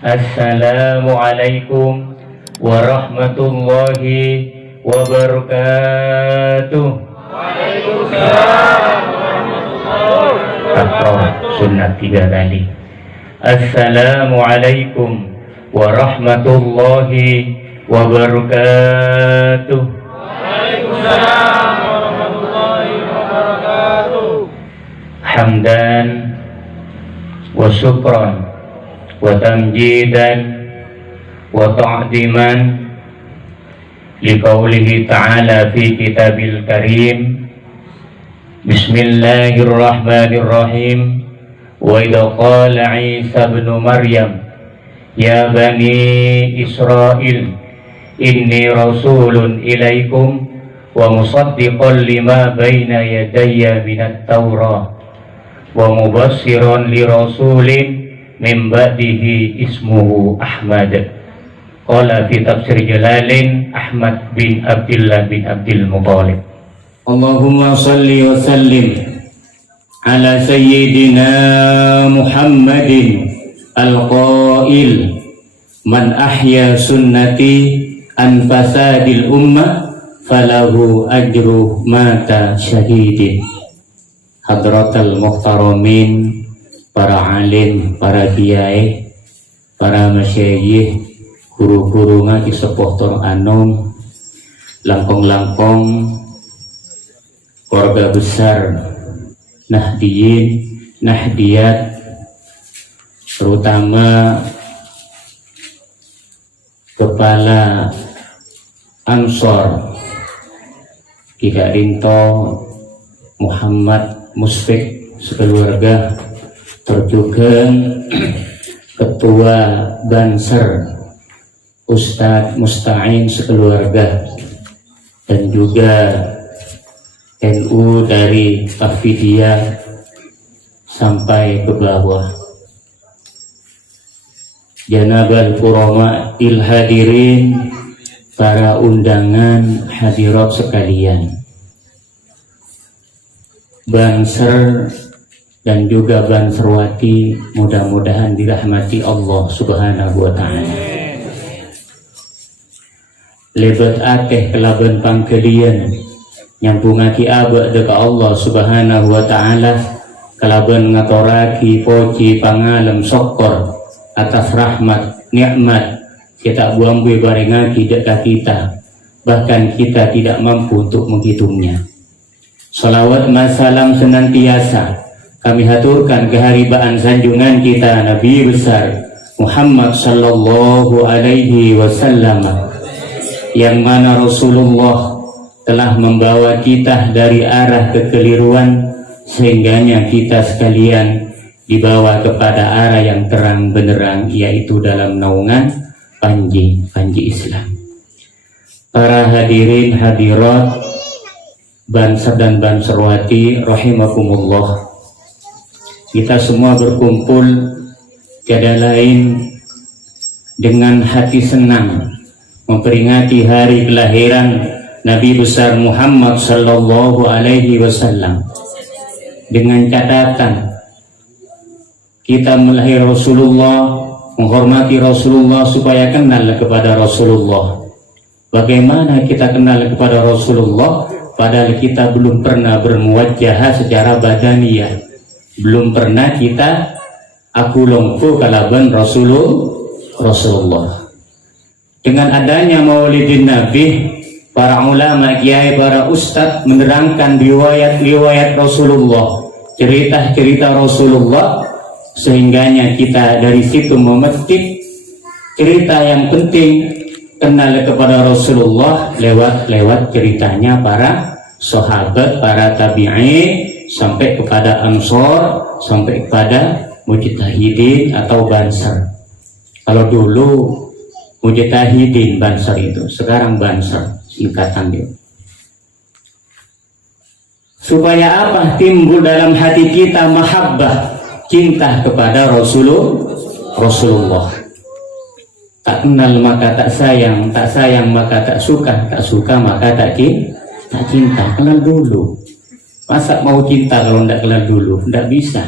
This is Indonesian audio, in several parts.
Assalamualaikum warahmatullahi wabarakatuh. Waalaikumsalam warahmatullahi wabarakatuh. Sunnah 3 kali. Assalamualaikum warahmatullahi wabarakatuh. Waalaikumsalam warahmatullahi wabarakatuh. Hamdan wa syukran wa tamjidan wa ta'diman liqaulihi ta'ala fi kitabil karim. Bismillahirrahmanirrahim. Wa idza qala Isa ibn Maryam ya bani Israil inni rasulun ilaikum wa musaddiqan lima baina yadayya minat Taurah wa mubassiran li rasulin min ba'dihi ismuhu Ahmad. Qala fi tafsir Jalalin Ahmad bin Abdullah bin Abdul Muthalib. Allahumma salli wa sallim ala sayyidina Muhammadin al-qail man ahya sunnati an fasadil ummah falahu ajru mata syahidin. Hadratal muhtaramin, para alim, para kiai, para masyayikh, guru-guru ngaji sepuh tur anom, langkong-langkong keluarga besar Nahdiyin, Nahdiyat, terutama kepala Ansor Kika Rinto Muhammad Musfik sekeluarga, terjuga Ketua Banser Ustadz Musta'in sekeluarga, dan juga NU dari Tafidiyah sampai ke bawah. Janabal Kurama Ilhadirin, para undangan hadirat sekalian, Banser dan juga Banserwati, mudah-mudahan dirahmati Allah Subhanahu wa ta'ala. Lebet akeh kelaban pangkelian nyambungaki abad deka Allah Subhanahu wa ta'ala, kelaban ngatoraki poci pangalem sokor atas rahmat nikmat kita buang baringaki deka kita, bahkan kita tidak mampu untuk menghitungnya. Salawat masalam senantiasa kami haturkan keharibaan sanjungan kita Nabi besar Muhammad sallallahu alaihi wasallam, yang mana Rasulullah telah membawa kita dari arah kekeliruan, sehingganya kita sekalian dibawa kepada arah yang terang benderang, yaitu dalam naungan panji Islam. Para hadirin hadirat Banser dan Banserwati rahimakumullah, kita semua berkumpul tiada lain dengan hati senang memperingati hari kelahiran Nabi besar Muhammad sallallahu alaihi wasallam, dengan catatan kita melahir Rasulullah, menghormati Rasulullah supaya kenal kepada Rasulullah. Bagaimana kita kenal kepada Rasulullah padahal kita belum pernah bermuwajjah secara badaniyah, belum pernah kita aku longku kalaban Rasulullah. Dengan adanya Maulidin Nabi, para ulama, kiai, para ustadz menerangkan riwayat Rasulullah, cerita Rasulullah, sehingganya kita dari situ memetik cerita yang penting, kenal kepada Rasulullah lewat ceritanya para sahabat, para tabi'in, sampai kepada Ansor, sampai kepada mujtahidin atau Banser. Kalau dulu mujtahidin Banser itu, sekarang Banser singkatan dia. Supaya apa? Timbul dalam hati kita mahabbah, cinta kepada Rasulullah. Tak kenal maka tak sayang, tak sayang maka tak suka, tak suka maka tak cinta. Kenal dulu. Masa mau cinta kalau tidak kenal dulu? Tidak bisa.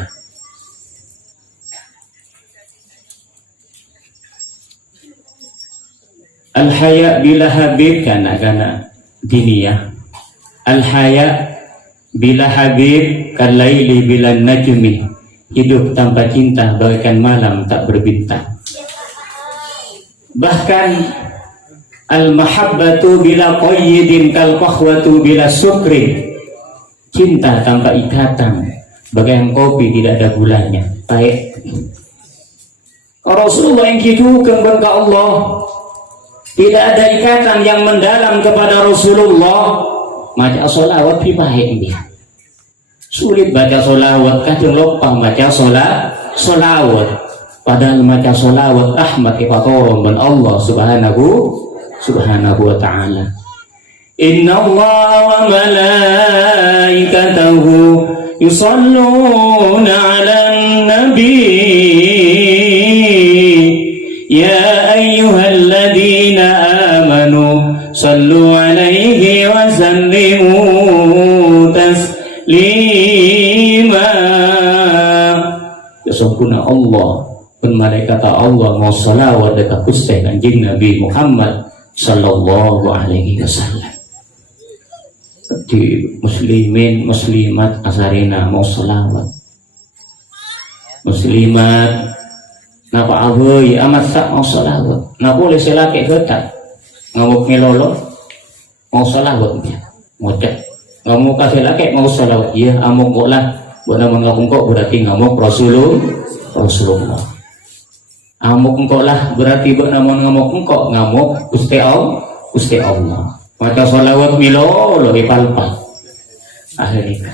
Al-haya bila habib kana diniyah. Al-haya bila habib kalaili bila najmi. Hidup tanpa cinta bagaikan malam tak berbintang. Bahkan al-mahabbatu bila qayyidin kal qahwatu bila sukrin. Cinta tanpa ikatan bagaikan kopi tidak ada gulanya, pahit. Rasulullah yang kidukan kepada Allah, tidak ada ikatan yang mendalam kepada Rasulullah. Maca sholawat pahit dia. Sulit baca sholawat, kadang lupa baca sholawat. Padahal baca sholawat rahmat ifatorun dan Allah subhanahu wa ta'ala. Inna Allah wa malaikatahu yusalluna ala nabi ya ayyuhalladzina amanu sallu alaihi wa sallimu taslima. Sesungguhnya Allah dan malaikat Allah mau salawat dekat Gusti Kanjeng Nabi Muhammad sallallahu alaihi wasallam. Di muslimin muslimat asarina mau salawat. Muslimat napa aboy amat sak mau salawat. Napa boleh selake getak ngamuk ngelolo mau salawat dia. Ngocek ngamuk kasih laki mau salawat. Iya amuk kok lah. Buat ngapung kok berarti ngamuk Rasulullah. Amuk engkau lah berarti buat ngamuk engkau ngamuk Gusti Allah. Maka salawat milo lebih palpa akhirnya.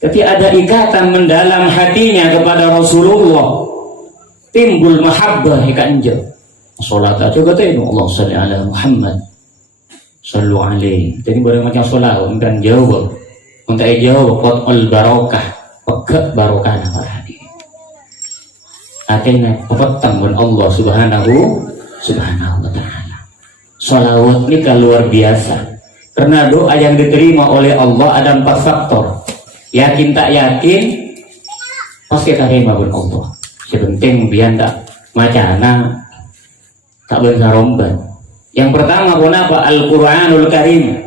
Jadi ada ikatan mendalam hatinya kepada Rasulullah, timbul mahabbah ikanjo. Salat aja kata itu Allah salli ala Muhammad sallu alaihi. Jadi barang macam salawat dan jawab untuk jawab qatul barakah pegak barokah nama hati. Artinya petang pun Allah subhanahu wa ta'ala. Salawat ini kan luar biasa. Karena doa yang diterima oleh Allah ada 4 faktor. Yakin tak yakin pasti terima pun Allah. Sepenting biar tak macana tak bersaromban. Yang pertama pun apa? Al-Quranul Karim.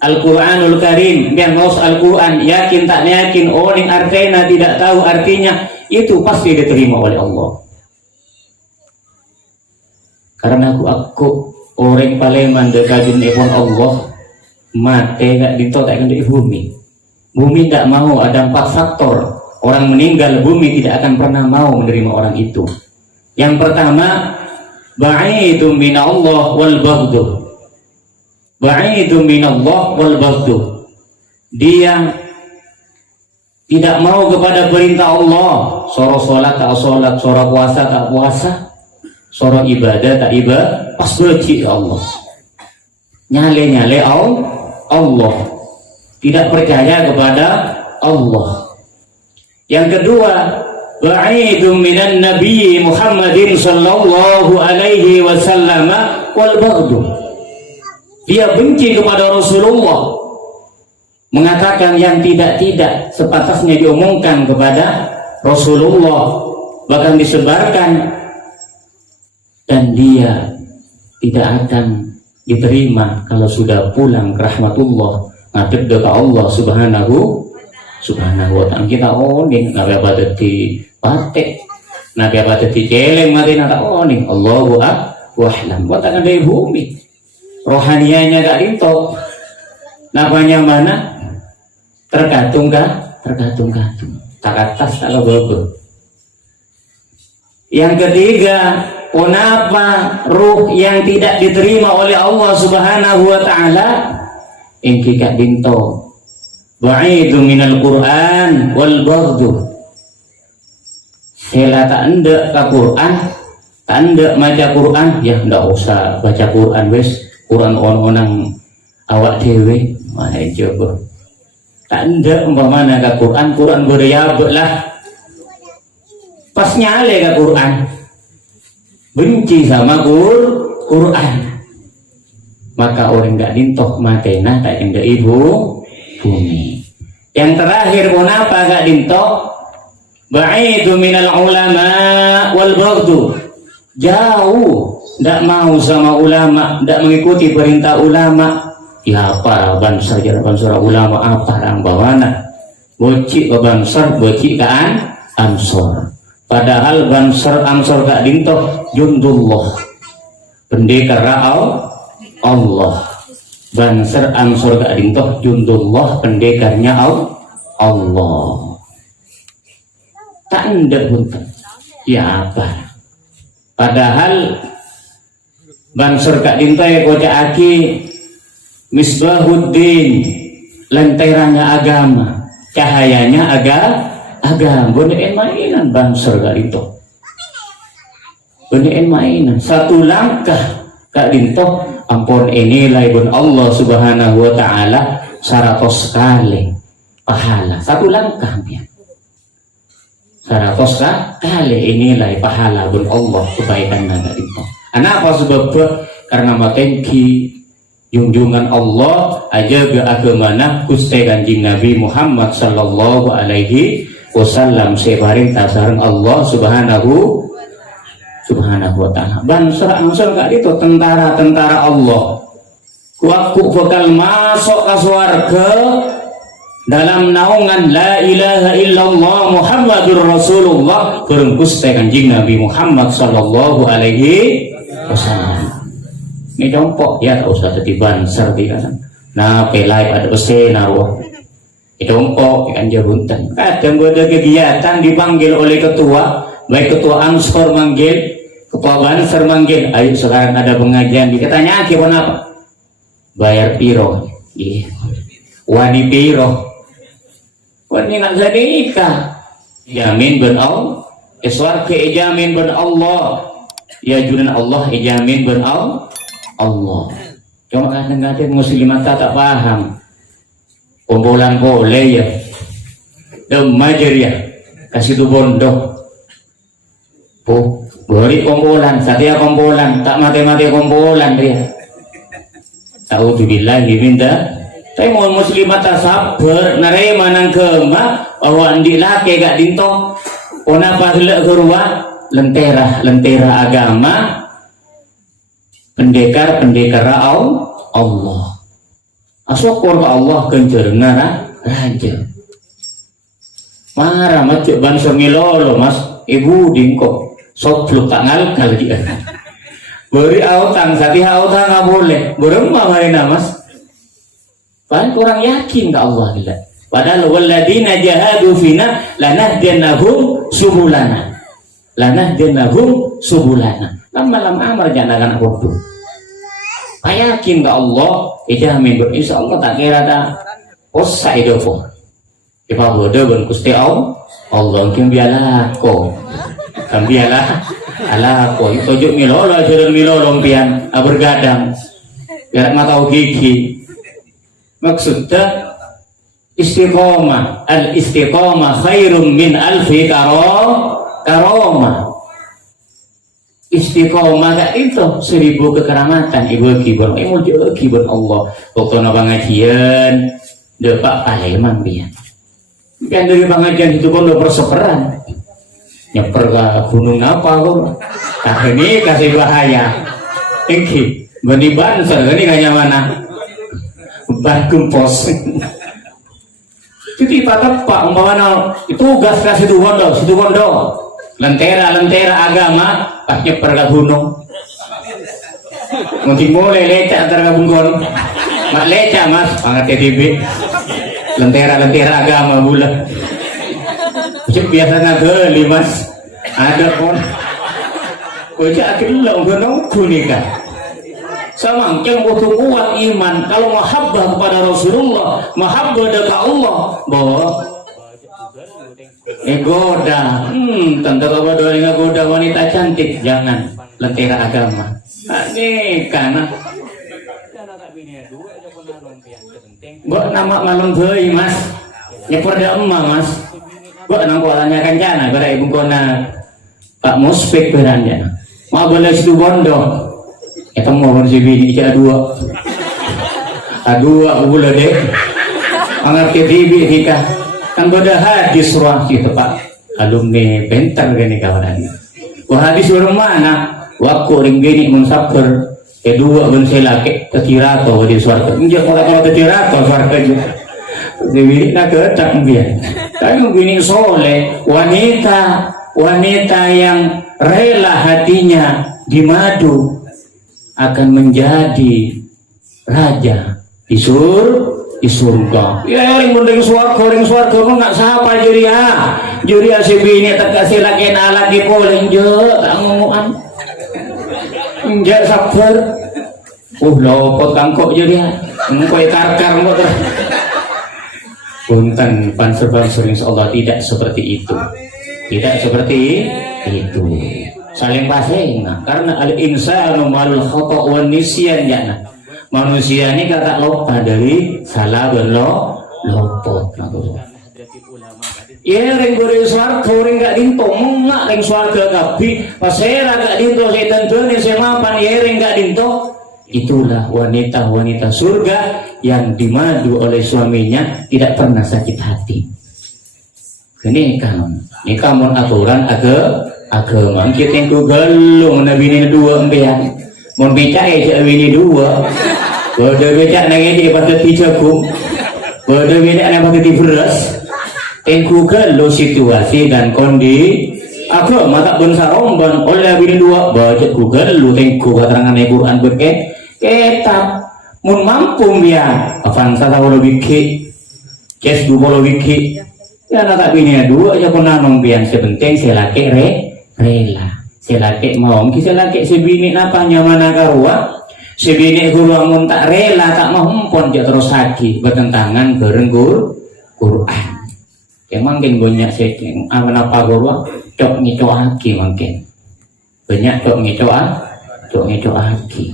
Al-Quranul Karim. Biar ngos Al-Quran yakin tak yakin orang artinya tidak tahu artinya itu pasti diterima oleh Allah. Karena aku orang paling mendekati ipun Allah mati gak ditotak di bumi. Bumi tidak mau ada 4 faktor. Orang meninggal bumi tidak akan pernah mau menerima orang itu. Yang pertama ba'idun minallah wal baghdu. Ba'idun minallah wal baghdu. Dia tidak mau kepada perintah Allah. Soro sholat tak sholat, soro puasa tak puasa, soro ibadah tak ibadah, pas benci Allah. Nyale Allah. Tidak percaya kepada Allah. Yang kedua, ba'idun minan Nabi Muhammadin sallallahu alaihi wasallam wal baghdu. Dia benci kepada Rasulullah. Mengatakan yang tidak sepatasnya diomongkan kepada Rasulullah, bahkan disebarkan, dan dia tidak akan diterima kalau sudah pulang ke rahmatullah ngadep ke Allah subhanahu wa ta'ala. Kita oning nabi apa dadi patek, nabi apa dadi celeng mati nata oning Allahu a'lam. Watakan dari bumi rohanianya gak rintok, napanya mana tergantung tak atas tak bebe. Yang ketiga, kenapa ruh yang tidak diterima oleh Allah subhanahu wa ta'ala ingki kak dinto ba'idu minal Qur'an wal baghdu. Sela tak ende ke Quran, tak ende baca Quran, ya ndak usah baca Quran wes. Quran orang awak dewe mana coba. Tak ende umpamana ke Quran beriabek lah. Pas nyale ke Quran benci sama Quran, maka orang gak dintoh matena tak indah ibu bumi. Yang terakhir kenapa gak dintoh ba'idu minal ulama wal baghdu, jauh tidak mau sama ulama, tidak mengikuti perintah ulama, ya apa bansar jalan bansar ulama apa orang bawana bocik ke bansar bocik ke ansor, padahal bansar ansor gak dintoh jundullah pendekar Allah, bansar ansor gak dintoh jundullah pendekarnya Allah. Tak ada pun ya apa, padahal bansur kak dintai kota aki misbahuddin, lenteranya agama, cahayanya agama. Benein mainan bansur kak dinto, benein mainan. Satu langkah kak dinto ampun inilah ibun Allah subhanahu wa ta'ala 100 kali pahala. Satu langkah dia 100 kali inilah pahala bun Allah kebaikan kak dinto. Kenapa sebab? Karena matengki junjungan Allah aja ke agamana Gusti Kanjeng Nabi Muhammad sallallahu alaihi wasallam sebareng tasareng Allah subhanahu wa ta'ala. Bansur gak itu tentara Allah. Aku bakal masuk ke surga dalam naungan la ilaha illallah Muhammadur Rasulullah bareng Gusti Kanjeng Nabi Muhammad sallallahu alaihi wasallam. Ini jompo ya tak usah jadi bansar di kan. Nah pelai pada besi naruh. Itu jompo ikan jabuntan. Kadang ada kegiatan dipanggil oleh ketua, baik ketua Ansor manggil, ketua Bansar manggil. Ayo sekarang ada pengajian. Dikatanya gimana apa? Bayar piro. Iya. Wani piro. Wani nak jadi nikah. Jamin ben Allah. Iswar ke jamin ben Allah. Ya junan Allah ijamin ben Allah. Cuma kadang-kadang muslimat tak paham. Kumpulan boleh ya. Demajer ya. Kasih tu bondo. Beri kumpulan, setia kumpulan, tak mati-mati kumpulan dia. Ta'udzubillah minta. Tapi mau muslimat tak sabar, narema nang kema bahwa andi laki gak dinto. Kenapa gelak gerua? Lentera agama, pendekar Allah. Asyukur ke Allah kencerna raja. Marah macam bansur milolo mas, ibu dingko, sopluk tak ngalkal dia. Beri autang, satiha autang nggak boleh. Beremah marina mas. Paling kurang yakin ke Allah gila. Padahal waladina jahadu fina lanahdiyannahum subulana. Lama-lama amar jangan bodoh. Yakin ke Allah, ijamin insya Allah tak kira ada osa itu pun. Ipa bodoh ben Gusti Allah mungkin biarlah ko, kan biarlah alako. Itu juk milolo pian bergadang, biar matau gigi. Maksudnya istiqomah, al istiqomah khairum min alfi karomah. Istiqomah gak itu 1000 kekeramatan ibu kibon kibon Allah waktu na pengajian depak Palembang dia kan dari pengajian itu pun udah perseperan nyeper ke gunung apa kok tak ini kasih bahaya ini bani bansar ini kayaknya mana ban gempos itu kita tepak umpamanya itu gas kasih situ bondo lentera agama pas nyeper ke gunung mungkin boleh lecak antara gunung mak lecak mas pangat TV lentera agama bulan biasanya geli mas ada pun kocak akhirnya gunung kunika sama yang butuh kuat iman kalau mahabbah kepada Rasulullah mahabbah dekat Allah bahwa goda, tentu kalau doa goda wanita cantik jangan lentera agama. Ini karena buat nama malam doi mas, nyepor dia emak mas, buat nangkualannya kencana, pada ibu kona Pak Muspik beranja, mau boleh situ bondo, kita mau bersih bini cara dua boleh deh, mengerti TV kita. Kan ada hadis ruang kita pak alumni bentar gini kawan ini. Wah hadis orang mana? waktu ring bini mun sabar kedua ben selake ketirato di swarga injak kalau ketirato swarga juga bini nak ketak biar tapi bini soleh wanita yang rela hatinya dimadu akan menjadi raja di surga. Ya orang mending swarga pun nak sapa juria si bini tak kasih lagi lagi poleng je tak ngomongan enggak sabar lopot kangkok juria engkau karkar mo punten panser-panser insyaallah tidak seperti itu. Tidak seperti itu. Saling pasing. Nah, karena al-insanu malul khata' wan nisyan ya. Manusia ini kata lupa dari salah dan lopot. Ya ring gore swarga ring gak dinto mengak ring swarga kabeh pasera gak dinto setan tune semapan ya ring gak dinto. Itulah wanita-wanita surga yang dimadu oleh suaminya tidak pernah sakit hati. Ini kamu aturan agama kita yang galung nabi ini dua empean mau bicara ya ini dua bodoh bicara nanya di pakai tijaku bodoh bicara nanya pakai beras tengku galung situasi dan kondisi agama tak bensar romban oleh nabi ini dua baca Google lu tengku keterangan Al-Quran berke kitab mun mampu dia avansa tahu lebih kes dua lebih ya nak bini dua aja pun nanong pian sepenting selake rela selake mau selake sebini apa nyaman karua sebini guru amun tak rela tak mau empon dia terus lagi bertentangan bareng Quran yang mungkin banyak setting apa guru cok ngicoaki mungkin banyak cok ngicoaki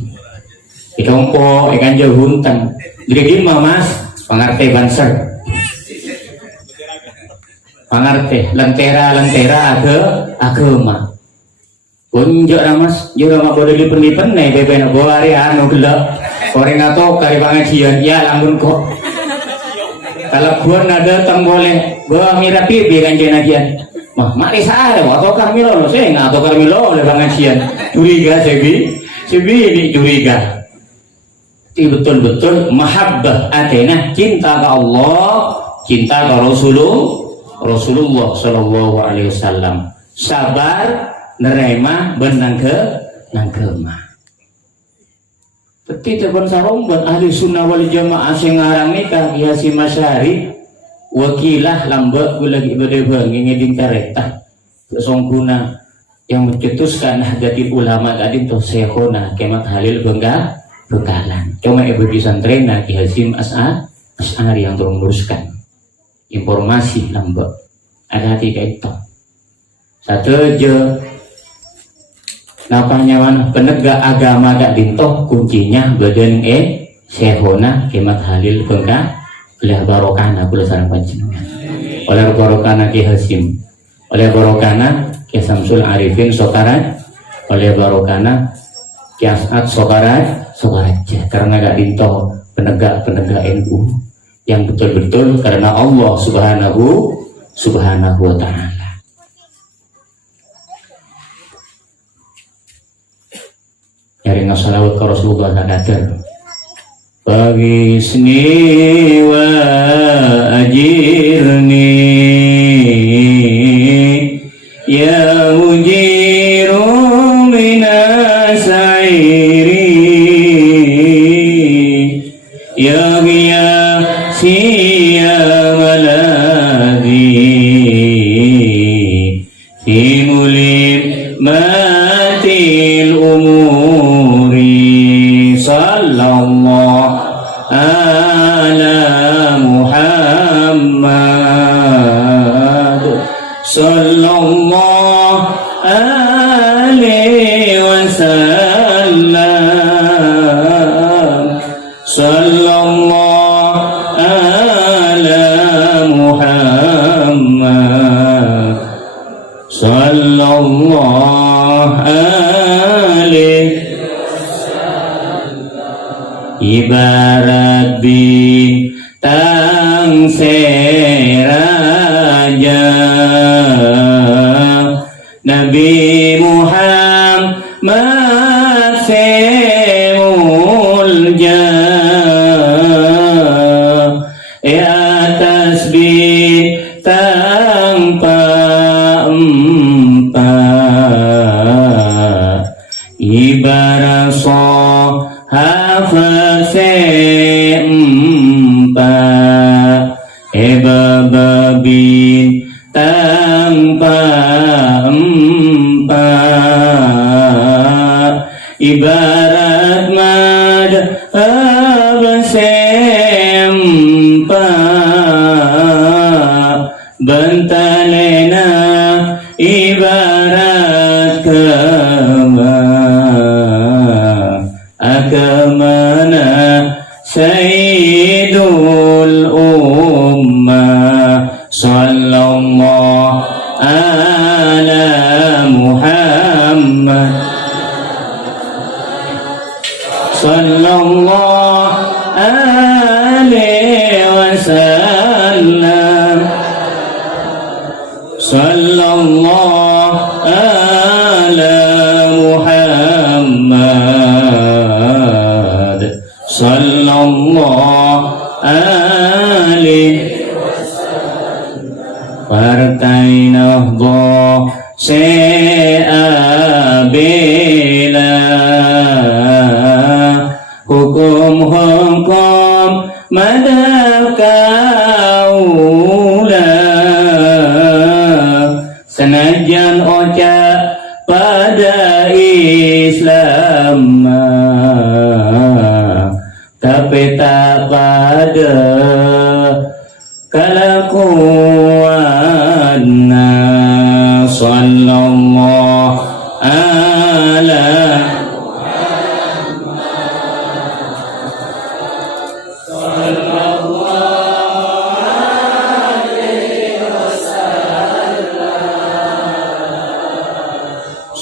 itu empo ikan jahuntan jadi mas pengerti banser pangarteh lentera agama kunjuk mas juga mak boleh lipen nih bebe nak bawa hari anu gelap orang atau kari pengajian ya lamun kok kalau buan ada tang boleh bawa mira pipi kan jenagian mah mari saya atau karmilo saya nggak atau karmilo oleh pengajian curiga sebi ini curiga betul mahabbah atena cinta ke Allah cinta ke Rasulullah Shallallahu Alaihi Wasallam sabar nerima benang nangkema. Tapi tepan saromban ahli sunnah wal jamaah sengarang nikah Hasyim Asy'ari wakilah lambak lagi berdebang ngeding kareta sesungguhnya yang mencetuskan Nahdlatul Ulama tadi tuh Syekhona Kemat Halil Bengkalan. Cuma ibu pesantren Ki Hasyim Asy'ari yang terus informasi lambak ada tiga itu satu aja napanya mana penegak agama gak dintoh kuncinya badan Syekhona Kemat Halil Bengkalan oleh barokana kula sareng panjenengan oleh barokana Ki Hasyim oleh barokana Ki Samsul Arifin Sokaran oleh barokana Ki As'ad Sokaraja karena gak dintoh penegak NU yang betul-betul karena Allah subhanahu wa ta'ala. Nyari salawat ke Rasulullah sakater bagi sni wa ajirni ya mujiru minasairi ya siya maladi fi mulim matil umuri sallallahu ala Muhammad sallallahu alaihi wasallam sallallahu sallallahu alaihi ibarat bintang seraja Nabi Muhammad puja tasbih tanpa empat ibarat sahabat sempat babin tanpa empat ibarat madhab sempat bentalena ibarat agamana sayyidul ummah sallallahu ala Muhammad sallallahu alaihi wasallam sallallahu ala Muhammad sallallahu alaihi Partai Nahdhah seabila hukum madhab kaula senajan oca pada Islam tapi tak pada kelakuanna sallallahu ala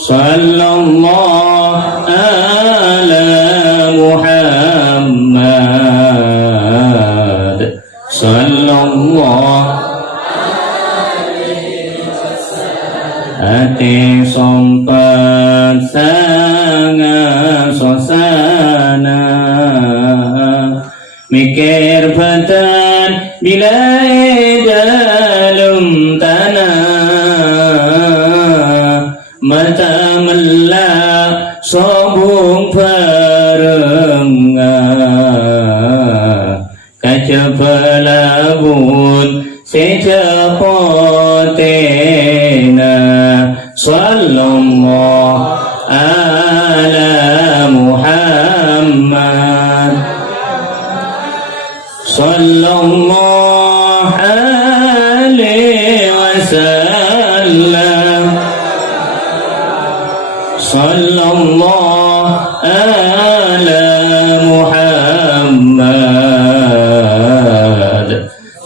sallallahu ala Muhammad sallallahu ati sompat sangat sosana mikir batan bila dalam tanah mata melak sobung perengah kaca pelabun secepotena sallallahu ala Muhammad sallallahu alaihi wasallam sallallahu ala Muhammad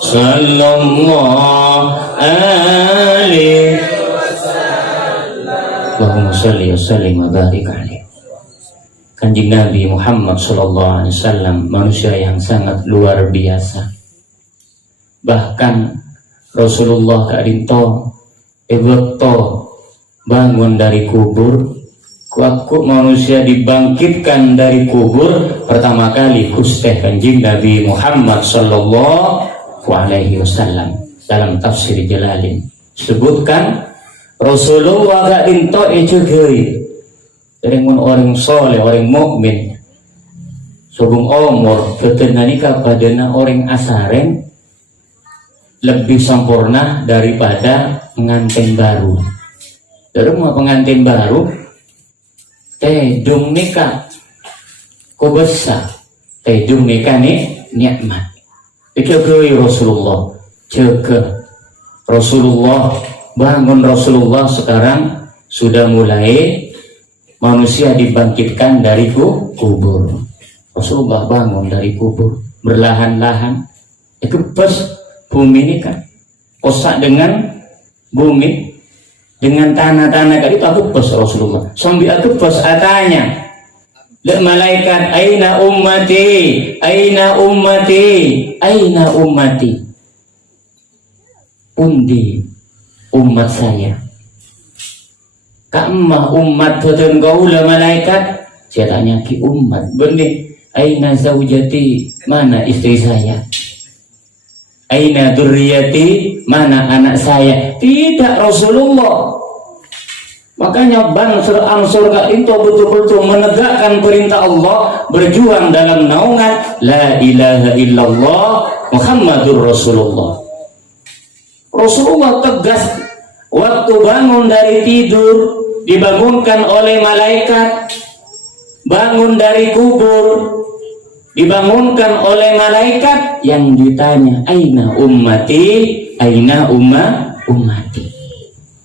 sallallahu alaihi Allahumma salli wa sallim wa barik alaihi. Kanjeng Nabi Muhammad sallallahu alaihi wasallam manusia yang sangat luar biasa. Bahkan Rasulullah kadinto ebekto bangun dari kubur, aku manusia dibangkitkan dari kubur pertama kali Gusti Kanjeng Nabi Muhammad sallallahu alaihi wasallam. Dalam tafsir Jalalain sebutkan Rasulullah kadinto ejegei dengan orang soleh, orang mukmin sobung umur ketenanika padana orang asaren lebih sempurna daripada pengantin baru. Dari rumah pengantin baru dung nikah ko besar dung nikah ni nikmat ikegei Rasulullah jaga Rasulullah bangun Rasulullah sekarang sudah mulai manusia dibangkitkan dari kubur. Rasulullah bangun dari kubur berlahan-lahan itu pas bumi ini kan kosak dengan bumi dengan tanah-tanah kali aku pas Rasulullah sambil aku pas atanya lek malaikat aina ummati aina ummati aina ummati undi umat saya kamah umat betul gaula malaikat saya tanya ki umat benih Aina zaujati, mana istri saya? Aina dzurriyyati, mana anak saya? Tidak Rasulullah. Makanya Bangsa Ansor itu betul-betul menegakkan perintah Allah, berjuang dalam naungan la ilaha illallah Muhammadur Rasulullah. Rasulullah tegas waktu bangun dari tidur, dibangunkan oleh malaikat, bangun dari kubur, dibangunkan oleh malaikat, yang ditanya aina ummati, aina ummati,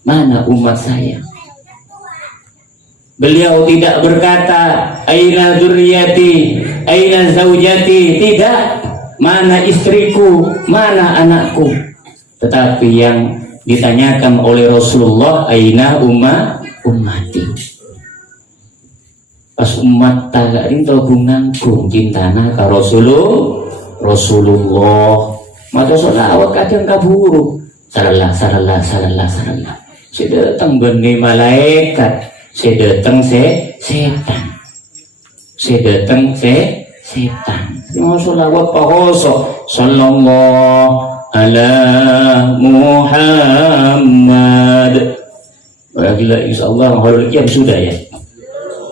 mana umat saya? Beliau tidak berkata aina dzurriyyati, aina zaujati, tidak, mana istriku, mana anakku, tetapi yang ditanyakan oleh Rasulullah aina ummati. Pas umat tagak rinto gunganggung cintana ka Rasulullah. Maka sholawat kadang kaburu. Salallah. Sedeteng benih malaikat, sedeteng setan. Mau sholawat pahoso sallallahu ala Muhammad. Baiklah, insyaallah halul qiyam sudah ya.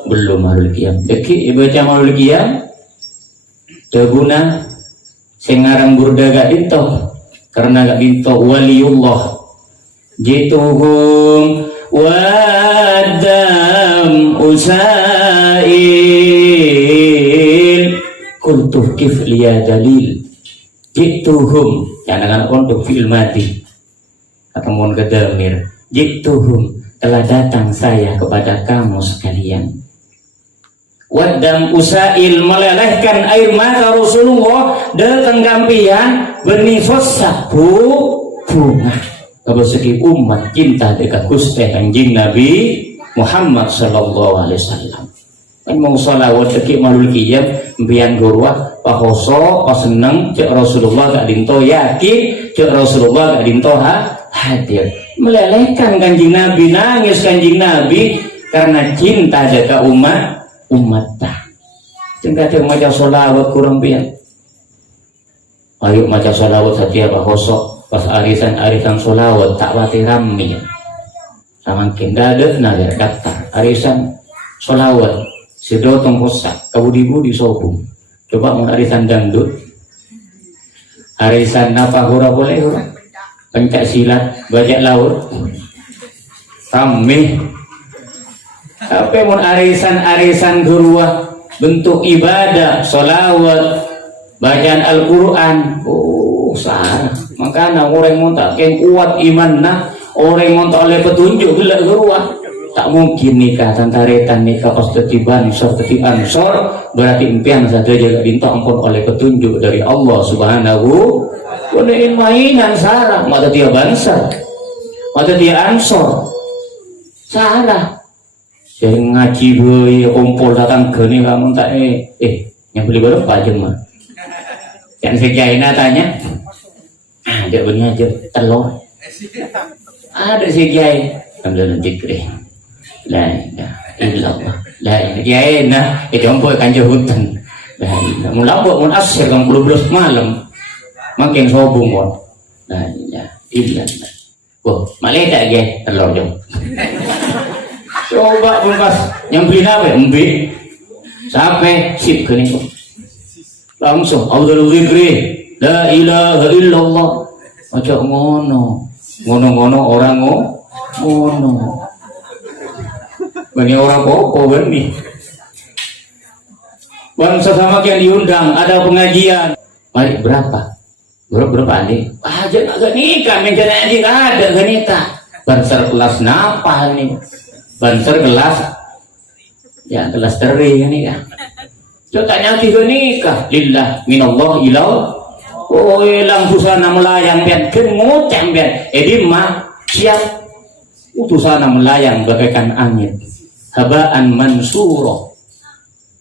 Belum halul qiyam. Deki baca halul qiyam teguna sing aran burda gak dinto, karena gak dinto waliullah. Jituhum wadam usail kultu kif liya dalil. Jituhum, jangan untuk fi'il mati ketemuan kedamir. Jituhum, telah datang saya kepada kamu sekalian. Wadam usail, melelehkan air mata Rasulullah datang gampian benifos sabu bunga kebeseki umat cinta dekat Gusti Kanjeng Nabi Muhammad sallallahu alaihi wasallam. Kan mau sholawat deki malul qiyam mbiyan gurwa pahoso paseneng cek Rasulullah gak dinto yakin, cek Rasulullah gak dinto hadir. Melelehkan Kanjeng Nabi, nangis Kanjeng Nabi karena cinta dekat umat dah. Tinggal maca sholawat kurang pian. Ayo maca sholawat setiap pahoso pas arisan sholawat tak wati rami. Samangkin dada naga daftar arisan sholawat sedotong kosak kabudi-budi sobung. Coba mau arisan dangdut, arisan apa hura boleh hura, pencak silat, bajak laut, rame. Tapi mau arisan gurua bentuk ibadah, sholawat, bacaan Al-Quran, salah. Makanya orang mau tak kuat iman nah, orang mau tak oleh petunjuk gila gurua, tak mungkin nikah tantaretan nikah pas tetiban ansor berarti impian saja jaga dinta ampun oleh petunjuk dari Allah Subhanahu. Kunain mainan salah, mata dia bangsa, mata dia ansor, salah. Jadi ngaji boy kumpul datang gini kamu tak yang beli berapa aja mah? Yang sejaina tanya, ada punya aja telur, ada sejai, ambil zikri, la ilaha illallah, la ilaha itu kumpul kanjeng hutan, la ilaha mulabok mun asir kan 12 malam, makin sobung mon, la ilaha illallah, wah malaikat ge telur jom. Coba bungkas yang beli apa? Embi sampai sip ke nih langsung Abdul Zikri la ilaha illallah macam ngono orang ngono bani orang kok bani bangsa sama yang diundang ada pengajian mari berapa ade aja agak nikah mencari anjing ada gak nikah banser kelas napa ini banser gelas ya gelas teri ini kan coba tanya tiga nikah lillah minallah ilau oh ilang busana melayang biar kengucang biar edimah siap utusana melayang bagaikan angin habaan mansuro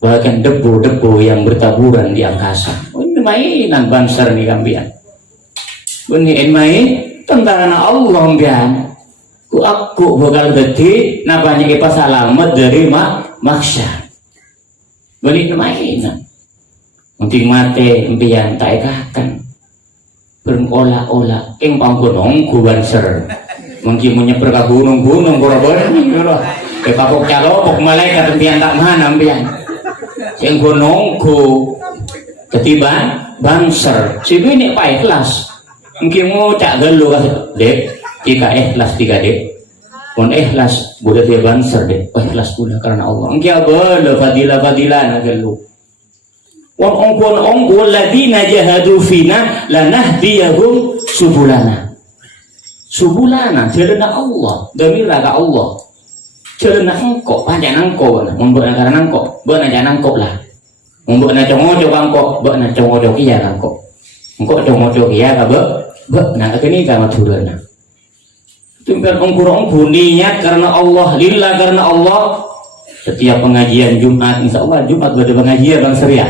bahkan debu-debu yang bertaburan di angkasa. Oh, ini mainan banser nih kambian ini main tentara Allah kambian ku aku bakal jadi napanya ipa salamet dari maksyar beli mainan Unting mate impian tak ekakan berolah-olah ing panggonong gubanser mungkin menyeber ke gunung-gunung korban ke papok calopok malaikat impian tak mana impian sing gunung ku ketiban banser si bini pa ikhlas mungkin mau cak gelu dek jika ikhlas tiga dek pun ikhlas boleh dia banser dek ikhlas pula karena Allah mungkin boleh fadilah nak gelu ongkon ladina jahadu fina lanahdiyahum subulana jalan Allah demi raga Allah jalan engkau panjang engkau membuat negara engkau buat aja engkau lah membuat na congojo engkau buat na congojo kia engkau congojo kia buat nak ini kamu turun tinggal ongkon niat karena Allah lillah karena Allah setiap pengajian Jumat insya Allah Jumat ada pengajian bang Seria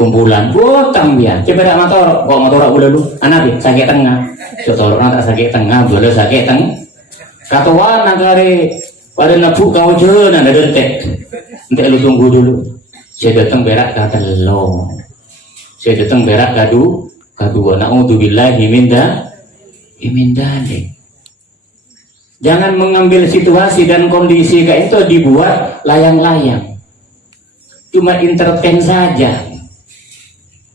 kumpulan botang dia coba tak motor kok motor aku dulu anak sakit tengah motor tak sakit tengah boleh sakit tengah katuan nagari pada nafsu kau jangan ada detek nanti lu tunggu dulu saya datang berak kata lo saya datang berak kedua na'udzubillahi min dzalik. Jangan mengambil situasi dan kondisi kayak itu dibuat layang-layang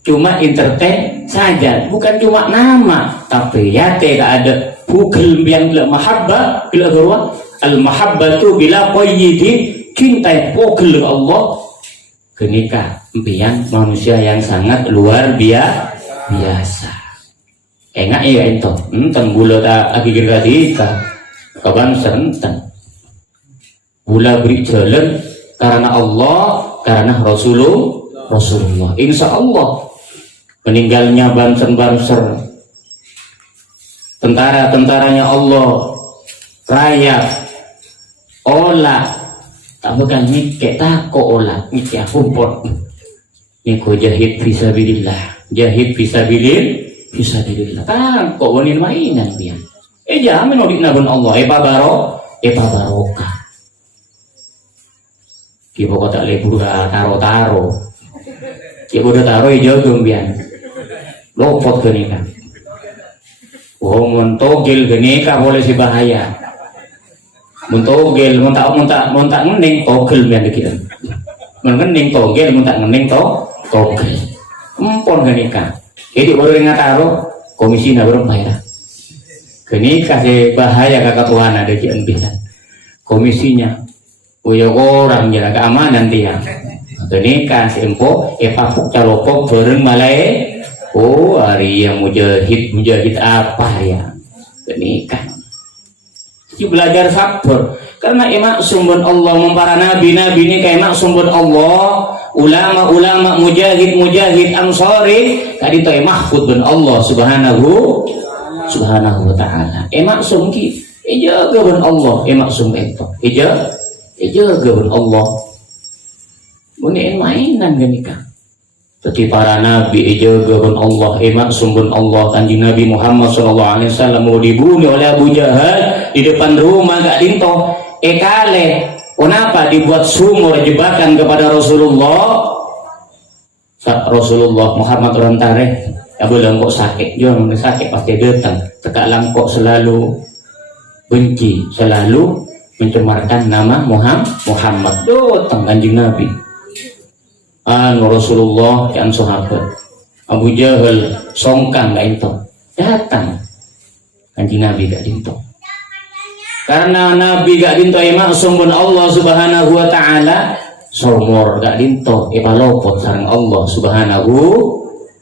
cuma entertain saja bukan cuma nama tapi ya tidak ada bukan yang bila mahabbah bila gerwa al mahabbatu bila qayyidin cinta pokol Allah kenika impian manusia yang sangat luar biasa enak ya itu enten gula tak agir kadika kaban senten gula beri jalan karena Allah karena Rasulullah insya Allah meninggalnya banser-banser tentara-tentaranya Allah rakyat olah tak bukan mikir tak kok olah mikir kumpul niku jahid fisabilillah tak kok wanin mainan dia jamin obik nabun Allah barokah kipo kota lebur taro kipo udah taro jogong bian lopot genika mentogel genika boleh si bahaya mentogel montak ngening togel bian dikira ngening togel montak ngening togel empon genika jadi baru ingat taruh komisi na baru bayar genika si bahaya kakak Tuhan ada kian bisa komisinya uya orang jaga keamanan dia genika si empo papuk calopok bareng malai hari yang mujahid apa ya genika si belajar sabar karena emak sumber Allah mempara nabi ini kayak emak sumber Allah ulama mujahid ansori tadi itu mahfud dan Allah subhanahu wa ta'ala emak sumki jaga ben Allah emak sum itu jaga ben Allah bunin mainan genika tapi para nabi jaga ben Allah emak sumber Allah kanjeng Nabi Muhammad SAW mau dibunuh oleh Abu Jahal di depan rumah gak dinto kale kenapa dibuat sumur jebakan kepada Rasulullah Muhammad Rantare ya boleh kok sakit jangan sakit pasti datang tekak langkok selalu benci selalu mencemarkan nama Muhammad datang kanjeng Nabi Rasulullah dan sahabat Abu Jahal songkang gak itu datang kanjeng Nabi gak dinto karena Nabi gak dinto maksum pun Allah subhanahu wa ta'ala somor gak dinto lopot sarang Allah subhanahu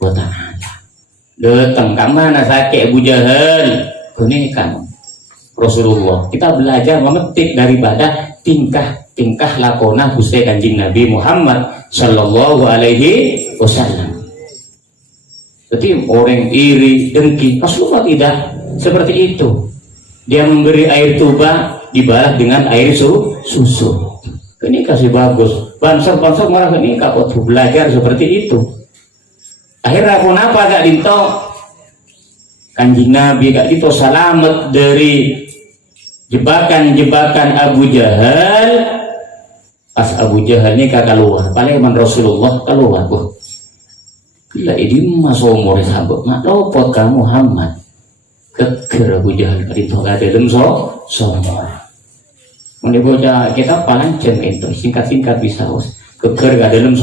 wa ta'ala datang ke mana sakit Abu Jahal kunikan Rasulullah kita belajar memetik daripada tingkah lakona Gusti Kanjeng Nabi Muhammad sallallahu alaihi wasallam. Jadi orang iri dengki Rasulullah tidak seperti itu. Dia memberi air tuba dibalas dengan air susu. Ini kasih bagus. Bangsa-bangsa malah ini kau belajar seperti itu. Akhirnya kenapa gak dinto Kanjeng Nabi gak dinto selamat dari jebakan Abu Jahal. Pas Abu Jahal ini keluar, paling Rasulullah keluar. Bila ini masuk umur sahabat mak lopot kamu Muhammad keker Abu Jahal itu ada dalam somor. Mending bocah kita palancen itu singkat-singkat bisa keker gak dalam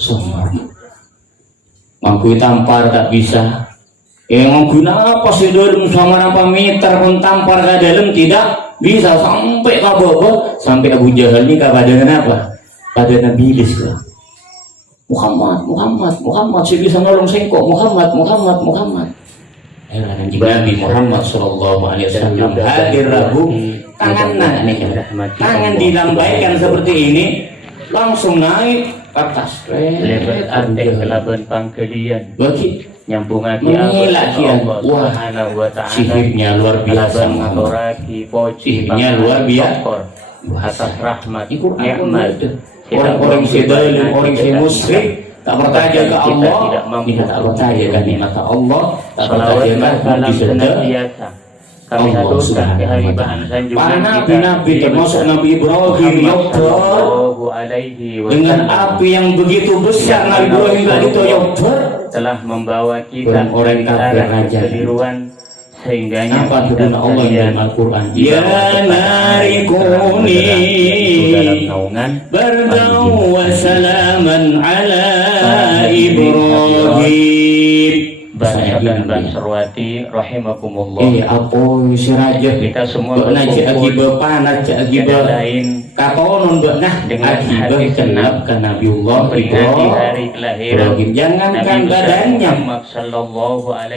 somor. Mangku tampar tak bisa. Yang guna apa sih dalam sama apa meter pun tampar gak dalam tidak bisa sampai kabobo sampai Abu Jahal ini kepada apa? Pada Nabi Iblis lah. Muhammad saya bisa nolong sengkok Muhammad nanti Nabi Muhammad sallallahu alaihi wasallam hadir Rabu tangan dilambaikan seperti ini langsung naik ke atas lebat arte kelaban pangkelian bagi nyambung lagi wah sihirnya luar biasa sihirnya luar biasa atas rahmat nikmat orang-orang sedalim, orang musyrik tak percaya ke Allah, tidak percaya ke nikmat Allah, tak percaya ke mujizat Allah Subhanahu wa ta'ala. Para nabi-nabi termasuk Nabi Ibrahim dengan api yang begitu besar, Nabi Ibrahim itu telah membawa kita orang kafir raja sehingga apa firman Allah dalam Al-Quran ya narikuni bardaw wa salaman ala Ibrahim Bangsa dan Banserwati rahimakumullah. Apa si raja kita semua berkumpul lain katonon benah akibat kenap ke Nabiullah Ibrahim. Jangankan badannya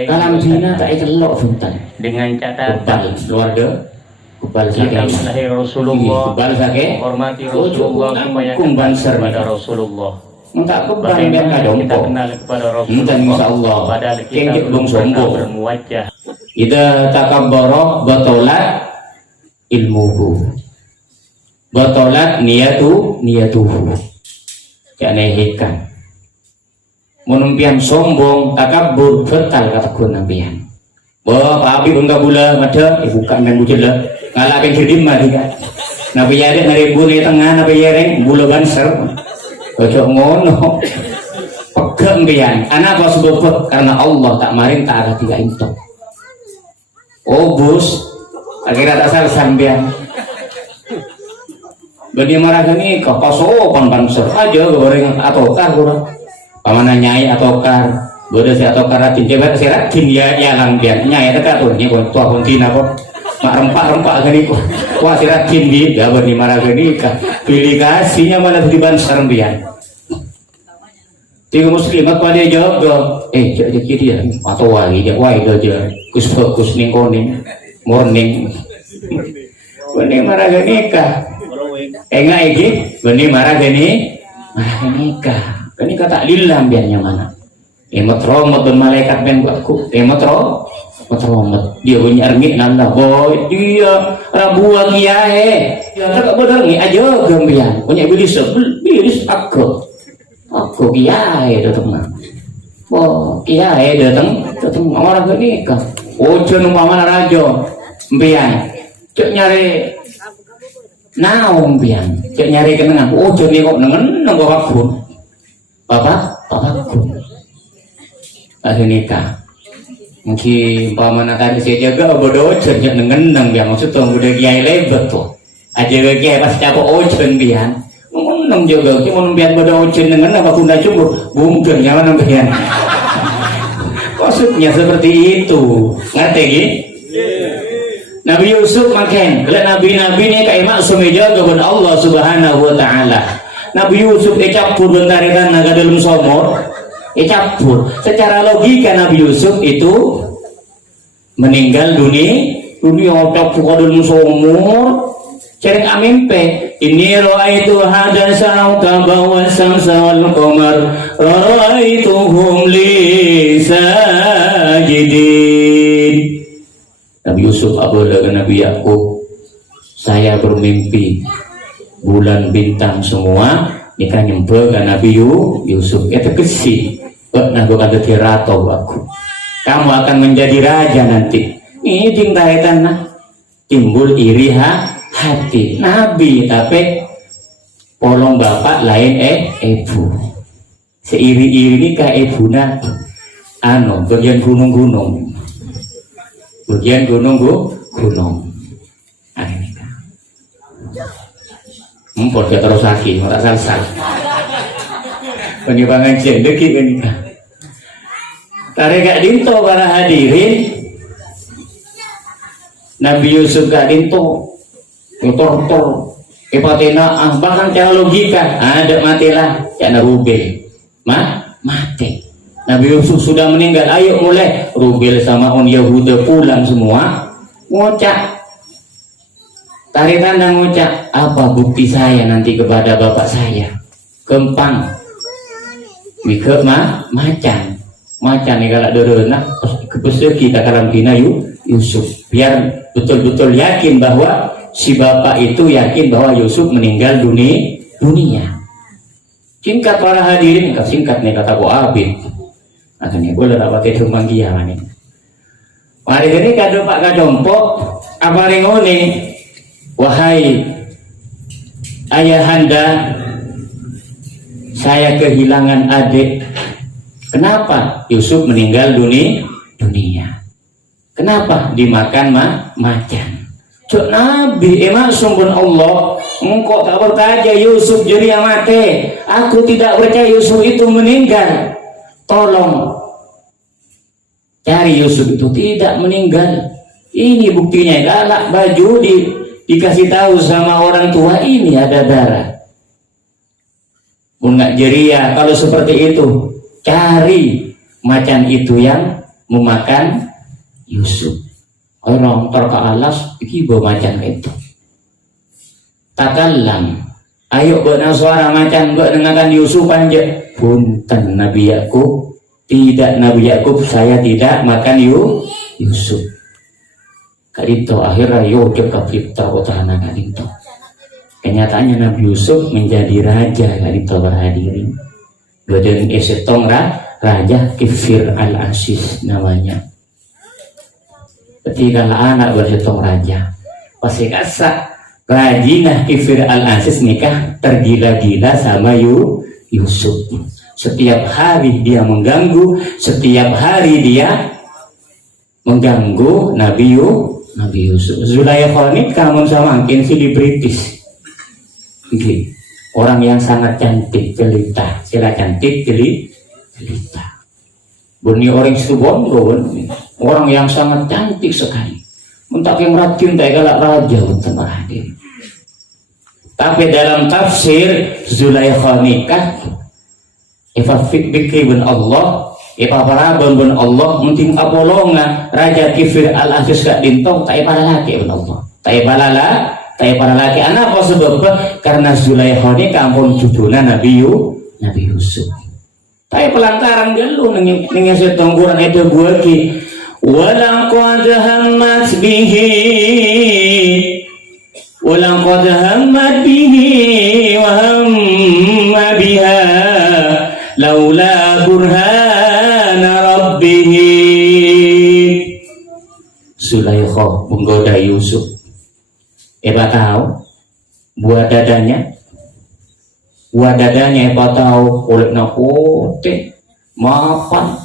dalam zina tak elok funtan dengan catatan keluarga kubal kita lahir Rasulullah, kubal sakit hormati Rasulullah, supaya banser kepada Rasulullah. Entah kebang dan kadang kita kenal kepada Rasulullah. Insyaallah padahal kita belum sombong bermuwajjah. Idza takabbara batalat ilmuhu. Batalat niyatuhu. Yakni hikan. Menumpian sombong takabbur batal kata nampian. Wah, Pak Abi enggak bula ada bukan main bujela. Ngalah ping gedim mari kan. Nabi yade nari bule tengah nabi yereng bula banser. Ojo ngono. Pegem pian. Anak apa sebab karena Allah tak maring tak ada tiga intok. Oh bus, akhirnya tak salah sampean. Bagi marah gini kok pasokan banser aja goreng atau kar kurang. Pamanah nyai atau kar, bodoh si atau kar ratin coba si ratin ya lampian nyai tak tuh ni kon tua kontina kok. Mak rempak gini kok. Wah si ratin di, dah bagi marah gini kah. Pilih kasihnya mana di banser pian. Tiga muslimat pada jawab jadi dia atau wali dia wali dia kus ning koning morning benih marah nikah enggak iki benih marah nikah ini kata lillah biarnya mana romat dan malaikat ben buatku romat dia punya ermik nanda boy dia rabuan kiai dia tak benar ni aja gambian punya bilis aku kiai datang kiai datang orang nikah ojo numpamana rajo mbian cek nyari naung mbian cek nyari kenengan ojo nih kok nengen aku bapakku akhir nikah mungkin umpamana tadi saya jaga bodoh ojo cek nengen mbian maksud tuh udah kiai lebet tuh aja kiai pas capok ojo mbian nang juga kita membian pada ujian dengan apa pun dah cukup bungkeng nyaman membian maksudnya seperti itu ngerti gini Nabi Yusuf makan kalau nabi-nabi ini kayak maksum jaga kepada Allah Subhanahu wa ta'ala Nabi Yusuf campur bentarikan naga dalam somor campur secara logika Nabi Yusuf itu meninggal dunia campur dalam somor cerek amimpe ini ra'aitu hadasa kabawa samsa wal qamar ra'aituhum li sajidin. Nabi Yusuf abola ke Nabi Yakub saya bermimpi bulan bintang semua nikah nyempe ke Nabi Yusuf itu kesi nah gue kata tirato aku kamu akan menjadi raja nanti ini tingkaitan timbul iri hati Nabi tapi polong bapak lain ibu seiri-iri ini kayak ibuna bagian gunung-gunung. Bagian gunung. Ini kan. Dia terus lagi, tak salsa. Penimbangan jendeki ini kan. Tarik gak dinto para hadirin. Nabi Yusuf gak dinto. Tor. Ipatina bahkan cara logika ada matilah cara Rubil mati. Nabi Yusuf sudah meninggal, ayo mulai Rubil sama Yahuda pulang semua ngocak tarik tanda ngocak, apa bukti saya nanti kepada bapak saya kempang mikir macan nih kalau dorona kebesar kita karantina Yusuf biar betul-betul yakin bahwa si bapak itu yakin bahwa Yusuf meninggal dunia. Singkat para hadirin, singkat nih kata Bu Abid. Akhirnya boleh dapat itu manggian nih. Hari ini kado Pak Kadompok, apa ringone? Wahai ayahanda, saya kehilangan adik. Kenapa Yusuf meninggal dunia? Kenapa dimakan macan? Cuk Nabi emak sumber Allah engkau tak berkata Yusuf jadi yang mati. Aku tidak percaya Yusuf itu meninggal. Tolong cari Yusuf itu tidak meninggal. Ini buktinya galak baju dikasih tahu sama orang tua ini ada darah. Pun nggak jeria kalau seperti itu cari macan itu yang memakan Yusuf. Orang terka alas iki bawa macan itu takallam ayo buat suara macan buat dengarkan Yusuf anja punten Nabi Yakub tidak Nabi Yakub saya tidak makan Yusuf kadito akhirnya yo cekap kita utana kadito kenyataannya Nabi Yusuf menjadi raja kadito berhadirin badan esetong raja Kifir al-Aziz namanya. Ketika anak berhitung raja pasti kasak rajinah Kifir al-Aziz nikah tergila-gila sama Yusuf. Setiap hari dia mengganggu, setiap hari dia mengganggu Nabi Yusuf. Zulaikha ini kamu sama mungkin selebritis okay. Orang yang sangat cantik jelita sila cantik jelita Buni orang Situbondo orang yang sangat cantik sekali untuk yang ratin tak galak raja untuk hadir. Tapi dalam tafsir Zulaikha nikah ifa fikri bin Allah ifa parabon bin Allah mungkin apolonga raja Kifir al-Aziz gak dintong tak para laki bin Allah tak para laki anak apa sebab karena Zulaikha nikah ampun judulnya Nabi Yusuf. Tapi pelantaran dulu dengan setongguran itu buaki walaqad hammat bihi wa hamma biha laula burhana rabbih. Zulaikha menggoda Yusuf. Tahu buat dadanya tahu oleh nakote maafan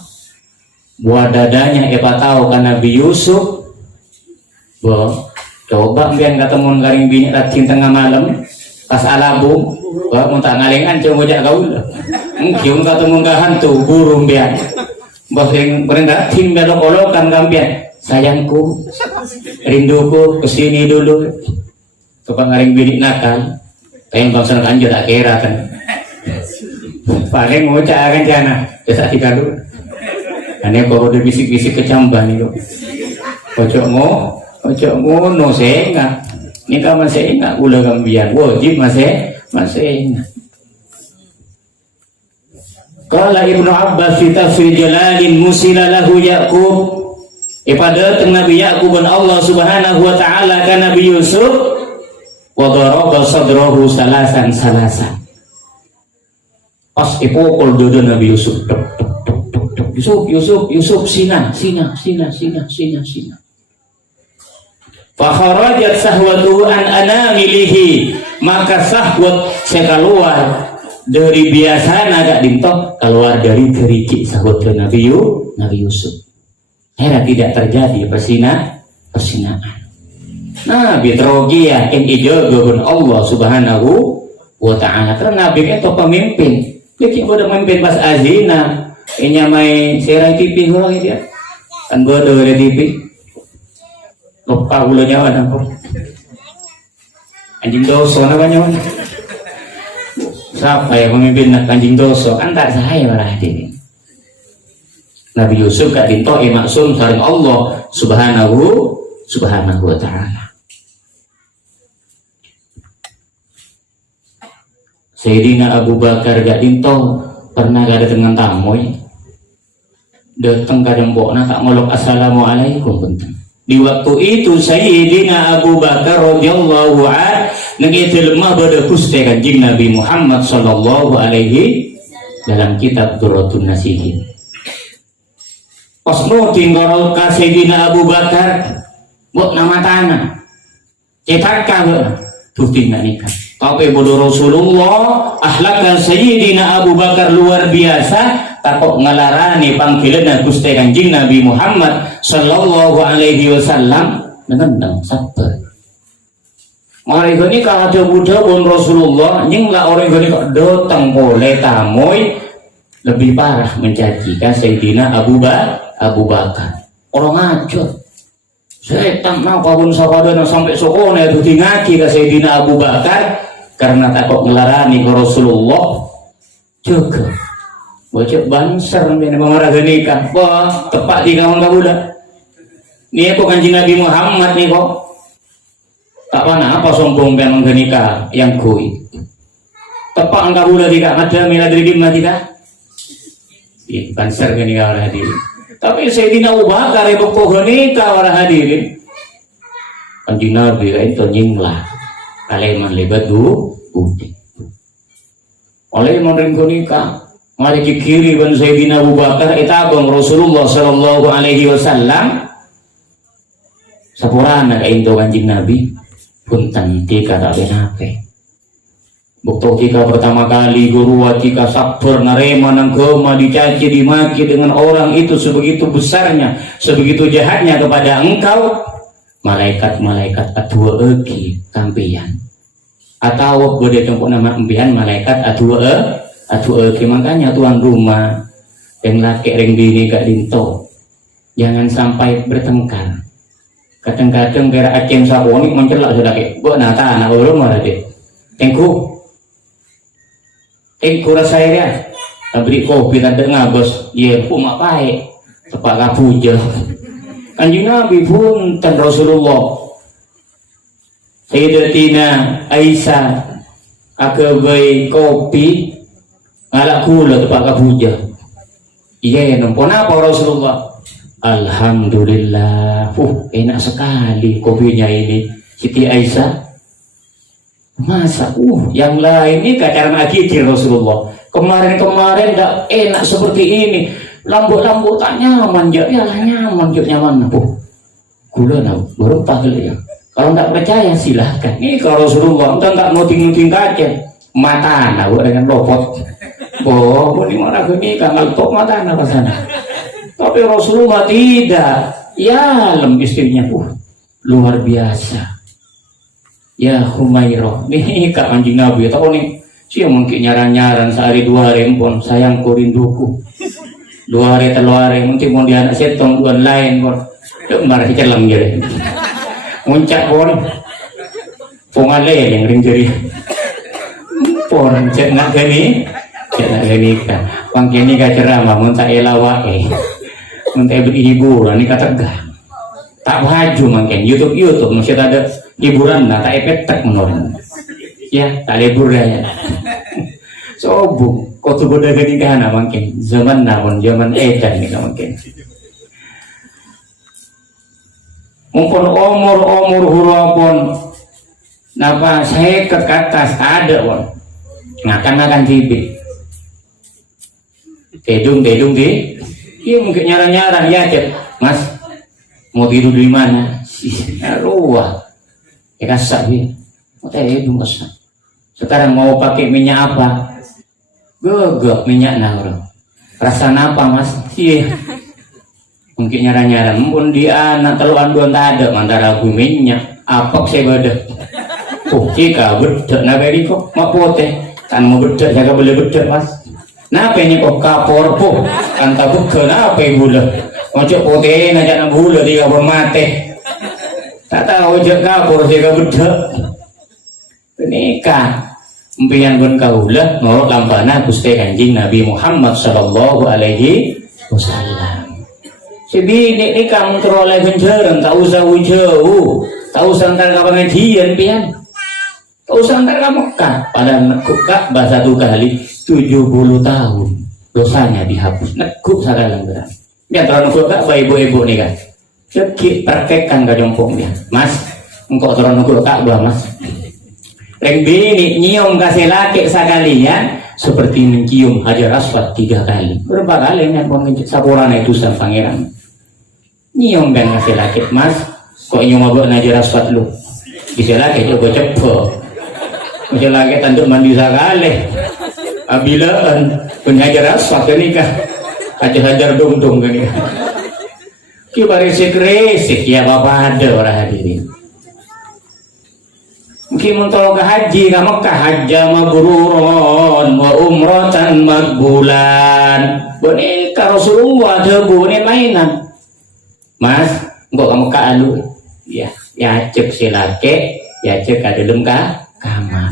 buat dadanya tahu kan Nabi Yusuf coba biar ketemu garing bini ratin tengah malam pas alabu mau tak ngalengan coba jak kau mungkin ketemu ke hantu burung biar bahkan berenda tim belok-belokan kampian sayangku rinduku kesini dulu tukang ngaring bini nakal yang bangsa anjur tak kira kan paling ngocak akan jana desa kita dulu aneh kalau udah bisik-bisik kecamban itu kocok ngono sehingga ini kan masih ingat gula gambian wajib masih ingat. Qala Ibnu Abbas fi tafsir Jalalin musila lahu Yaqub pada Nabi Yaqub dan Allah Subhanahu wa taala kan Nabi Yusuf wa daraba sadrahu salasan pas ipokol dodo Nabi Yusuf Yusuf sina fa kharajat sahwatuhu an anamilihi maka sahwat keluar dari biasa agak dinto keluar dari gerigi sahut Nabi Yusuf. Akhirnya tidak terjadi persinaan. Nabi terogi yakin ijaga Allah Subhanahu wa ta'ala karena Nabi itu pemimpin. Dia udah memimpin pas azina. Ini mai serai TV orang itu ya. Kan bodoh dari TV. Lupa bulu nyawa nampak. Anjing dosa namanya. Siapa yang memimpin anjing dosa? Kan tak saya berarti. Nabi Yusuf gak dintoi maksum saring Allah Subhanahu wa ta'ala. Sayyidina Abu Bakar gak dinto pernah gak ada dengan tamu datang ke dembokna tak ngelok assalamualaikum bentar. Di waktu itu Sayyidina Abu Bakar radhiyallahu anhu ngegitu lemah pada kuste kanjeng Nabi Muhammad sallallahu alaihi dalam kitab Durratun Nasihin. Pas nu tinggal ka Sayyidina Abu Bakar buat nama tanah cetak kagak tuh tinggal nikah. Tapi bodoh Rasulullah ahlakkan Sayyidina Abu Bakar luar biasa. Takut ngelarani panggilan Gusti Kanjeng Nabi Muhammad sallallahu alaihi wasallam dengan sabar. Orang ini kalau ada Buddha pun Rasulullah nyinglah orang ini kok datang boleh tamoy lebih parah mencacikan Sayyidina Abu Bakar. Orang ngajur. Setan mau pun sahabat sampai sokone itu tingaki ke Sayyidina Abu Bakar karena takut ngelarani ke Rasulullah juga. Bocok banser ini memarah nikah. Wah, tepat di kawan kabuda. Ini kok Kanjeng Nabi Muhammad nih kok. Tak pana apa sombong kan nikah yang kui. Tepat kabuda tidak ada miladri mati kah? Iya, banser kan nikah orang hadirin. Tapi Sayyidina Abu Bakar itu kok nikah orang hadirin. Kanjeng Nabi itu nyinglah. Kaleman lebat budi. Oleh menerima nikah. Mari kiri ban Sayyidina Abu Bakar itabang Rasulullah sallallahu alaihi wasallam sapurana ka indo Kanjeng Nabi punten tika tak benape bukto tika pertama kali guru tika sabar narema nang goma dicaci dimaki dengan orang itu sebegitu besarnya sebegitu jahatnya kepada engkau malaikat-malaikat atua eki kampian atau boleh tempuh nama empian malaikat atua makanya tuan rumah yang laki ring bini gak dinto jangan sampai bertengkar kadang-kadang kira acem saboni mencelak sudah ke gua nata anak rumah tadi tengku rasa ya beri kopi tanda ngabos ya mak baik tepat kapuja Kanjeng Nabi pun dan Rasulullah Sayyidatina Aisyah akabai kopi ngalak kula tepak kapuja. Iya nampun apa Rasulullah? Alhamdulillah. Enak sekali kopinya ini. Siti Aisyah. Masa yang lain ini kacaran akikir Rasulullah. Kemarin-kemarin tidak enak seperti ini. Lambut-lambut tak nyaman ya lah nyaman nyaman. Gula baru panggil ya. Kalau tidak percaya silahkan. Ini kalau Rasulullah enggak nuting-nuting kaca. Mata anak dengan lopot. Ini mana gini kangal tok mata anak sana. Tapi Rasulullah tidak. Ya lem istrinya luar biasa. Ya Humairah. Nih Kak Kanjeng Nabi tahu nih. Siapa mungkin nyaran-nyaran sehari dua hari pun sayang kurinduku. 2 hari 3 hari mungkin mau dia anak setong bukan lain pun. Marah kelam jadi. Muncak pun. Pungale yang ring jeri. Pun cek nak gini. Cek nikah, pangkini nikah ceramah, muntah elawak muntah berhiburan, nikah tegang. Tak baju mungkin YouTube masih ada hiburan, nah tak efek menurun. Ya, tak libur ya. Sobung, kau tuh bodoh nikahan mungkin zaman namun zaman edan nikah mungkin. Mungkin umur hurapun, napa saya ke atas ada pun, ngakan TV. Tedung di, iya mungkin nyaran ya cek, Mas mau tidur di mana? Luah, kasak bi, mau tedung kesak. Sekarang mau pakai minyak apa? Gegak minyak orang. Rasa apa mas? Iya. Mungkin nyara-nyara. Mumpun dia anak teluan dua tak ada. Mantara aku minyak. Apa saya beda? Oh jika beda. Nah beri kok. Mak poteh. Kan mau beda. Jaga boleh beda mas. Napa ini kok kapor po? Kan tak beda. Napa ibu lah? Macam poteh. Najak nak bula. Dia kapor mati. Tak tahu je kapor. Jaga beda. Nikah. Impian pun kaulah ngorok lampana Gusti Kanjeng Nabi Muhammad sallallahu alaihi wasallam. Sebini ni kamu teroleh penjara, tak usah jauh, tak usah antar ke pengajian pian, tak usah antar ke Mekah. Pada nekuk Ka'bah satu kali 70 tahun dosanya dihapus. Nekuk sakalang gerak. Biar terus nekuk Ka'bah ibu-ibu ni kan. Cekik perkekan ke jompong dia, Mas. Engkau terus nekuk Ka'bah Mas. Reng bini nyium kasih laki sekalian seperti mencium Hajar Aswad 3 kali. Berapa kali kan sapuran itu sang pangeran. Nyium dan kasih laki, Mas. Kok nyium abang Hajar Aswad lu? Bisa laki coba cepet. Bisa laki tanduk mandi sekali. Abilaan pun Hajar Aswad kan nikah. Hajar dong kan nikah. Kita resik ya bapak ada orang hadirin. Mungkin untuk ke haji ke Mekah hajja mabrurun wa umratan makbulan. Boneka Rasulullah ada boneka mainan. Mas, engkau ke Mekah alu. Ya cek si laki, ya cek ada dalam kamar.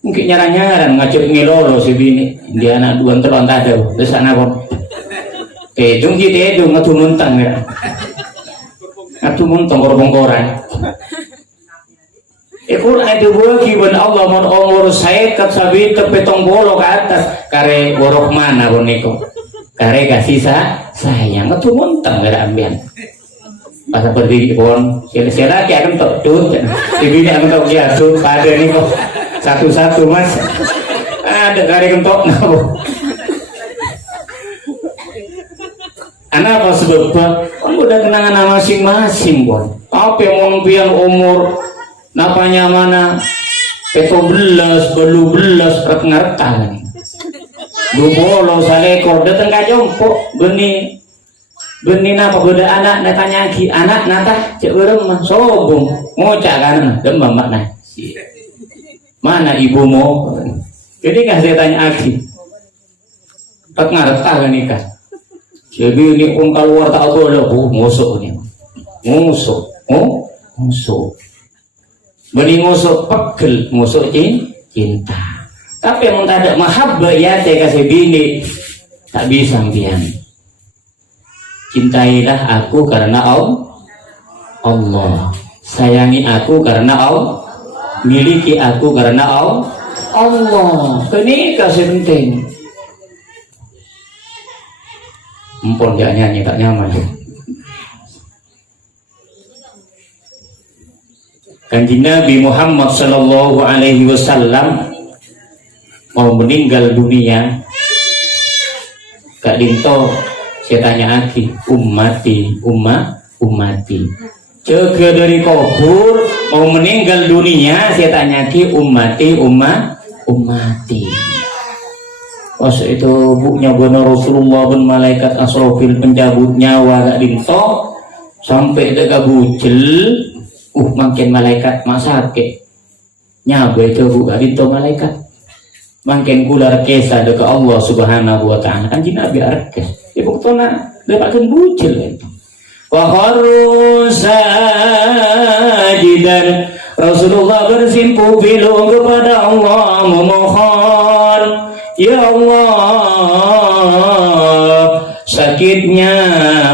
Mungkin nyaran ngacuk ngelolo si bini. Dia anak dua telon tak ada. Terus anak pun. Tedung ngatu muntang ya. Ngatu muntang korong-koran. Quran itu bagi ben Allah mon umur saya kat sabi tepetong bolo ke atas kare borok mana boneko kare kasih sayang itu muntang gara ambian pas berdiri pon sila kayak akan tut ini akan tut ya tut pada ni kok satu-satu mas ada kare kentok nabo anak apa sebabnya kan udah kenangan masing-masing pon apa yang mau pian umur napanya mana peto belas belu belas ngerta kan bolo salekor datang ke jompo geni napa beda anak natanya lagi anak nata cek berem sobong ngocak kan demam makna mana ibumu jadi kan saya tanya lagi tak ngerta kan nikah jadi ini keluar tak boleh musuh ini musuh beri musuh pegel, musuh cinta. Tapi yang tak ada mahabbah ya saya kasih bini tak bisa pian. Cintailah aku karena Allah. Sayangi aku karena Allah. Miliki aku karena Allah. Ini kasih penting. Empon dia nyanyi tak nyaman. Kanjeng Nabi Muhammad sallallahu alaihi wasallam mau meninggal dunia. Kak Dinto saya tanya lagi ummati jaga dari kubur mau meninggal dunia saya tanya lagi ummati pas itu bukunya benar Rasulullah bin malaikat Asrafil pencabut nyawa Kak Dinto sampai dekat bujel makin malaikat masake nyabe itu buka itu malaikat makin kular kesa dekat Allah subhanahu wa ta'ala kan Nabi arkes ibu tona dapatkan bujil itu wa kharu sajidan Rasulullah bersimpu bilu kepada Allah memohon ya Allah sakitnya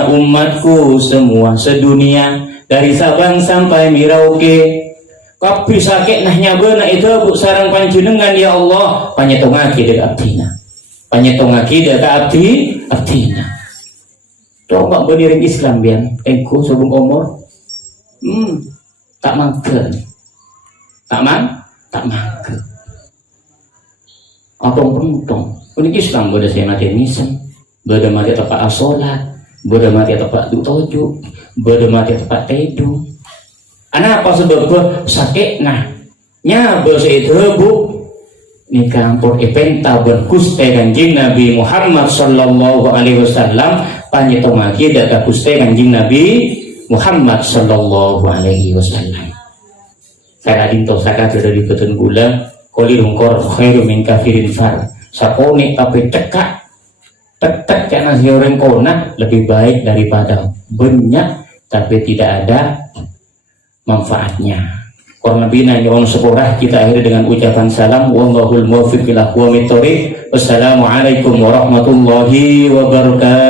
umatku semua sedunia dari Sabang sampai Merauke kapi sakit nahnya beuna itu bu sarang panjenengan ya Allah panyetongaki dekat abdina panyetongaki dekat abdina coba berdiri Islam bian engku sebelum umur tak mangke apa pentung ini Islam bodoh saya mati misem bodoh mati tepat asolat bodoh mati tepat toju bodoh mati tepat tedu anak apa sebab sakit nah nya bos itu bu nikah ampun ipenta berkuste kanjing Nabi Muhammad sallallahu alaihi wasallam panyitomaki data kuste kanjing Nabi Muhammad sallallahu alaihi wasallam. Saya dinto sakat dari betun gula koli rungkor khairu min kafirin far. Sapone tapi cekak tetek karena si orang kona lebih baik daripada banyak tapi tidak ada manfaatnya. Karena bina nyawan seporah kita akhiri dengan ucapan salam wallahul muwaffiq ila aqwamit thoriq. Wassalamualaikum warahmatullahi wabarakatuh.